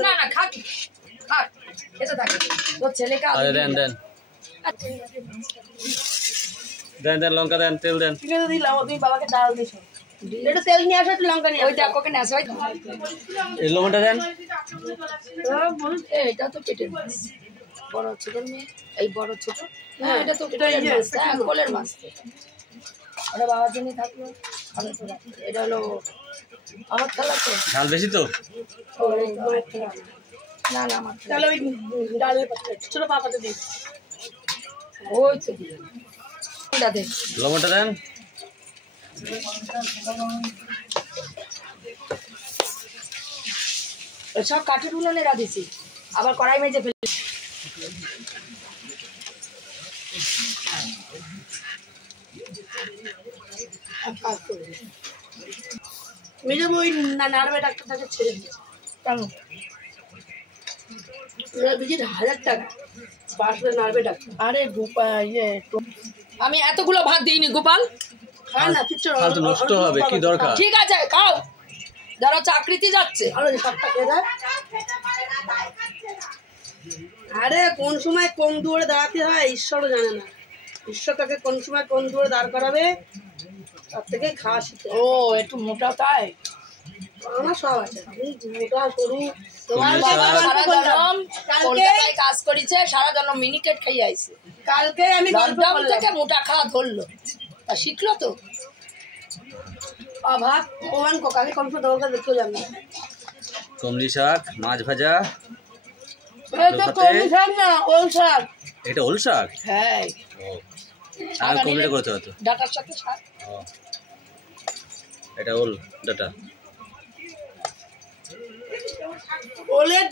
না না খা খা খেতে থাকে তোর ছেলেকে দেন দেন দেন দেন লঙ্কা দেন তেল দেন ঠিক আছে দিলাম তুমি বাবাকে ডাল দিছো একটু তেল নিয়ে আসো একটু লঙ্কা নিয়ে ওই দেখো কে নেস ভাই এই লবণটা দেন এটা তো পেটের মাছ বড় ছোট মেয়ে এই বড় ছোট হ্যাঁ এটা তো কোলের মাছ হ্যাঁ কোলের মাছ ওটা বাবার জন্য থাকলো এটা হলো আমার থালা তো ঝাল বেশি তো না না আমার তাহলে ওই ডালের পাত্রে ছোট পাতাতে দিই ওই তো দে লবণটা দেন সব কাঠের উনুনে রাঁধেছি আবার কড়াই মেজে ফেলে মেজে ওই নাড়বে ডাক্তারটাকে ছেড়ে দিই কেন 1000 টাকা বাসলে নাড়বে ডাক্তার আরে আমি এতগুলো ভাত দিইনি গোপাল খাও না কিচ্ছু ফালতু নষ্ট হবে কি দরকার ঠিক আছে খাও যারা চাকরিতে যাচ্ছে আরে সবটা খেয়ে দেয় আরে কোন সময় কোন দুয়ারে দাঁড়াতে হয় ঈশ্বরও জানে না ঈশ্বর তাকে কোন সময় কোন দুয়ারে দাঁড় করাবে তার থেকে খাওয়া শিখে ও একটু মোটা তাই আমার সব আছে মোটা সরু তোমার সারা জনম কলকাতায় কাজ করেছে সারা জনম মিনিকেট খাইয়ে আইছে কালকে আমি লকডাউন থেকে মোটা খাওয়া ধরলো তা শিখলো তো ভাত ওমান কাকে কম সময় দরকার দেখতে যান না কমলি শাক মাছ ভাজা এটা তো কমলি শাক না ওল শাক এটা ওল শাক হ্যাঁ আর কমলিটা করতে হতো ডাটার সাথে শাক এটা ওল ডাটা ওলের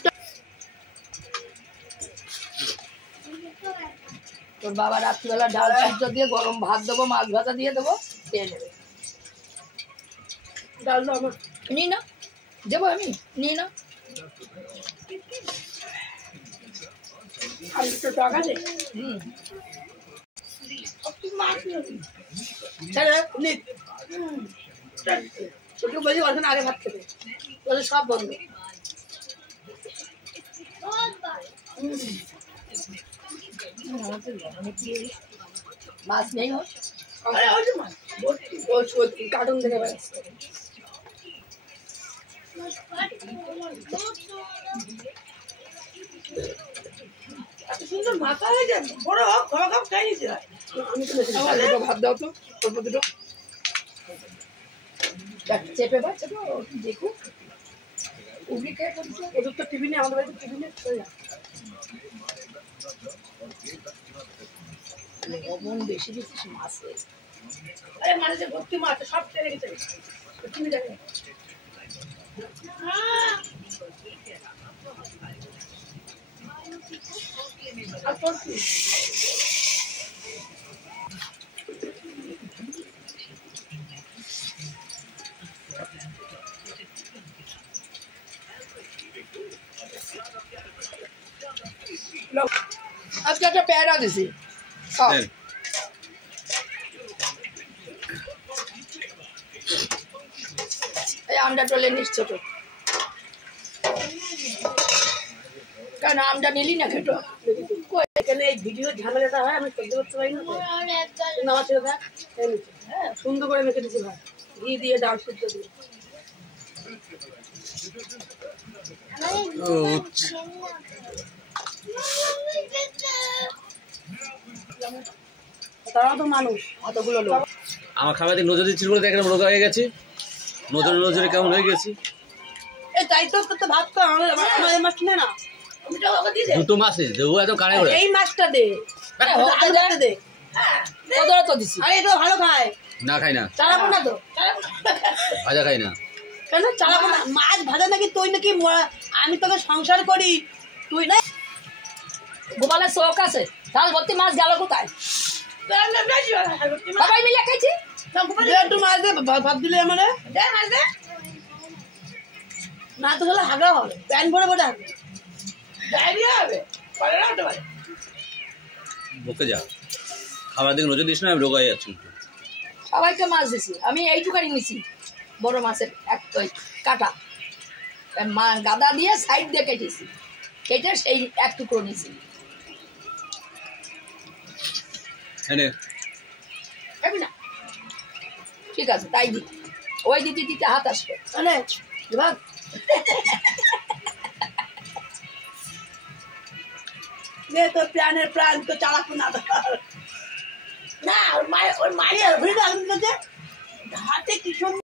তোর বাবা রাত্রিবেলা ডাল সিদ্ধ দিয়ে গরম ভাত দেবো মাছ ভাজা দিয়ে দেবো খেয়ে নেবে ডাল দাও আমার নি না দেবো আমি নি না আর একটু টাকা দে তোকে বলি অল্প আগে ভাত খেতে তোদের সব বন্ধ মাছ নেই হোক কার্টুন থেকে বেড়াচ্ছে এত সুন্দর মাথা হয়ে যায় বড় খাওয়া খাপ খাই নিতে হয় ভাত দাও তো অল্প দুটো চেপে বা চেপে দেখুক উগলি খেয়ে করছে ওদের তো টিফিনে আমাদের বাড়িতে টিফিনে লবণ বেশি দিচ্ছিস মাছে আরে মানুষে ভর্তি মাছ সব চলে গেছে তুমি দেখো আর তোর কি আজকে একটা পেয়ারা দিছি এই আমটা টলে নিস ছোট কেন আমটা নিলি না খেটো এখানে এই ভিডিও ঝামেলাটা হয় আমি সহ্য করতে পারি না আমার ছেলে দেখ হ্যাঁ সুন্দর করে মেখে দিচ্ছি ভাই ঘি দিয়ে ডাল সিদ্ধ দিয়ে তারা তো মানুষ অতগুলো লোক আমার খাবার দিকে নজর দিচ্ছিল বলে দেখলাম রোগা হয়ে গেছি নজরে নজরে কেমন হয়ে গেছি এই তাই তো ভাত তো আমাদের মাছ কিনে না দুটো মাছ দেবো এত কানে করে এই মাছটা দে দে কতটা তো দিছি আরে এটা ভালো খায় না খাই না চালাবো না তো ভাজা খাই না কেন চালাবো না মাছ ভাজা নাকি তুই নাকি আমি তোকে সংসার করি তুই না গোপালের শখ আছে ডাল ভর্তি মাছ গেল কোথায় সবাই মিলে খাইছি একটু মাছ দে ভাত দিলে আমার না তো হলে হাগা হবে প্যান ভরে ভরে হবে ডায়রিয়া হবে বকে যা খাবার দিকে নজর দিস না আমি রোগা হয়ে যাচ্ছি সবাইকে মাছ দিছি আমি এইটুকানি নিছি বড় মাছের এক কাটা গাদা দিয়ে সাইড দিয়ে কেটেছি, কেটে সেই এক টুকরো নিয়েছি। না ঠিক আছে, তাই দি, ওই দিতে দিতে হাত আসবে। তোর প্রাণের প্রাণ তো চালাক না, না ওর মায়ের হাতে কি সুন্দর